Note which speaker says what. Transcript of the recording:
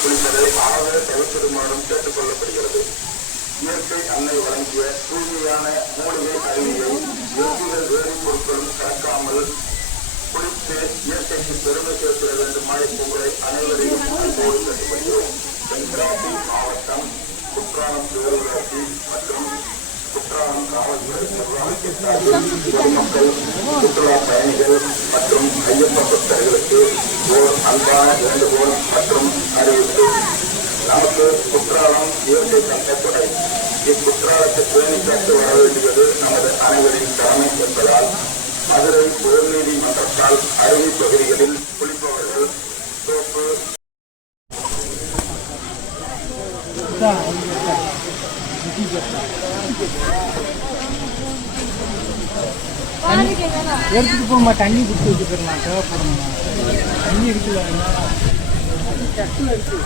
Speaker 1: குளிப்பதை ஆக தவிர்த்திடுமாறும் கேட்டுக் கொள்ளப்படுகிறது இயற்கை அன்னை வழங்கிய தூய்மையான மூலிகை அருவியை எவ்வித வேதிப் பொருட்களும் கலக்காமல் குளித்து இயற்கைக்கு பெருமை சேர்த்திட வேண்டுமாய் உங்களை அனைவரையும் அன்போடு கேட்டுக்கொள்கிறோம் தென்காசி மாவட்டம் குற்றாலம் பேரூராட்சி மற்றும் குற்றாலம் காவல்துறை நிர்வாகத்திற்காக பொதுமக்கள் சுற்றுலா பயணிகள் மற்றும் ஐயப்ப பக்தர்களுக்கு ஓர் அன்பான வேண்டுகோள் மற்றும் அறிவு நமக்கு குற்றாலம் இயற்கை சட்டத்துறை இக்குற்றாலத்தை பேணி காத்து வர வேண்டியது நமது அனைவரின் கடமை என்பதால் மதுரை உயர்நீதிமன்றத்தால் அருவி பகுதிகளில் குளிப்பவர்கள் சோப்பு
Speaker 2: எடுத்துட்டு போமா தண்ணி கொடுத்து வச்சு போயிடலாம் தண்ணி இருக்குல்ல. Tidak setuju.